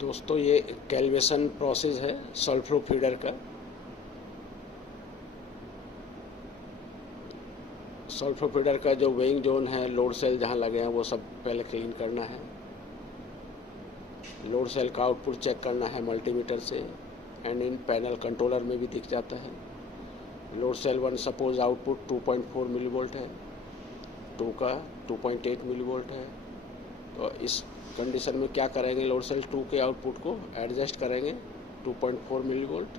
दोस्तों ये calibration process है सॉल्व फ्लो फीडर का। सॉल्व फ्लो फीडर का जो वेइंग जोन है, लोड सेल जहाँ लगे हैं वो सब पहले क्लीन करना है। लोड सेल का आउटपुट चेक करना है मल्टीमीटर से, एंड इन पैनल कंट्रोलर में भी दिख जाता है। Load cell 1 suppose output 2.4 millivolt है, 2 का 2.8 मिलीवोल्ट है। तो इस कंडीशन में क्या करेंगे, लोड सेल 2 के आउटपुट को एडजस्ट करेंगे 2.4 millivolt.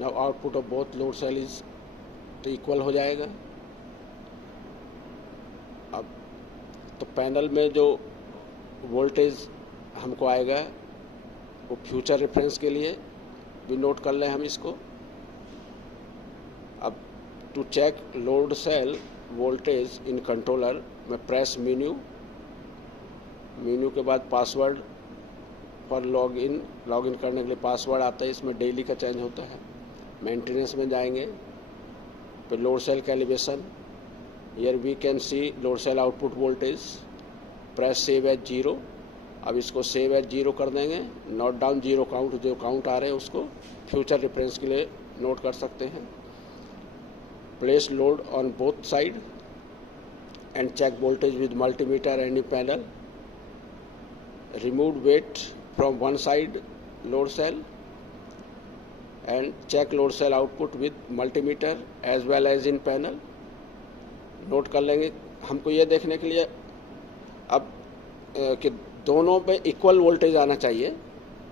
Now output of both load cell is तो इक्वल हो जाएगा। अब तो पैनल में जो वोल्टेज हमको आएगा वो फ्यूचर रेफरेंस के लिए भी नोट कर लें हम इसको। अब to check load cell voltage in controller में प्रेस मेन्यू के बाद पासवर्ड फॉर लॉगिन करने के लिए पासवर्ड आता है, इसमें डेली का चेंज होता है। मेंटेनेंस में जाएंगे, फिर load cell calibration, here we can see load cell output voltage, press save as 0। अब इसको सेव एज 0 कर देंगे, नोट डाउन 0 काउंट, जो काउंट आ रहे हैं उसको फ्यूचर रेफरेंस के लिए नोट कर सकते हैं। Place load on both side and check voltage with multimeter and panel. Remove weight from one side load cell and check load cell output with multimeter as well as in panel. Note कर लेंगे। हमको ये देखने के लिए अब कि दोनों पे इक्वल वोल्टेज आना चाहिए,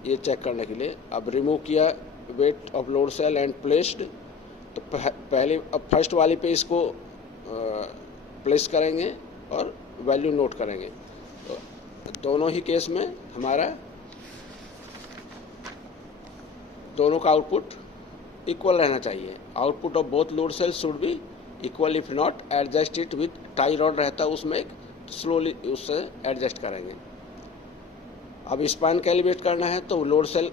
ये चेक करने के लिए। अब रिमूव किया weight of load cell and placed, तो पहले अब फर्स्ट वाली पे इसको प्लेस करेंगे और वैल्यू नोट करेंगे। तो दोनों ही केस में हमारा दोनों का आउटपुट इक्वल रहना चाहिए। Output of both load cell should be equal, if not adjust it with tie rod रहता है उसमें एक, स्लोली उससे एडजस्ट करेंगे। अब स्पान कैलिब्रेट करना है तो लोड सेल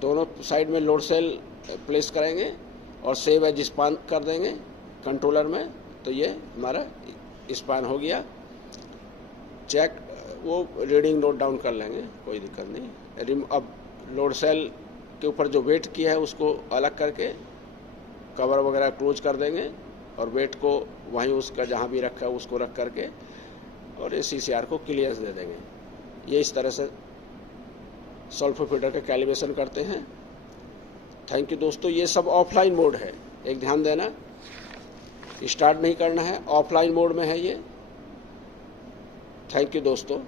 दोनों साइड में लोड सेल प्लेस करेंगे और सेव एज स्पान कर देंगे कंट्रोलर में, तो ये हमारा स्पान हो गया। चेक वो रीडिंग नोट डाउन कर लेंगे, कोई दिक्कत नहीं। अब लोड सेल के ऊपर जो वेट किया है उसको अलग करके कवर वगैरह क्लोज कर देंगे और वेट को वहीं उसका जहाँ भी रखा है उसको रख करके और इस CCR को क्लियरेंस दे देंगे। ये इस तरह से सॉल्व फ्लो फीडर का कैलिब्रेशन करते हैं। थैंक यू दोस्तों। ये सब ऑफलाइन मोड है, एक ध्यान देना, स्टार्ट नहीं करना है, ऑफलाइन मोड में है ये। थैंक यू दोस्तों।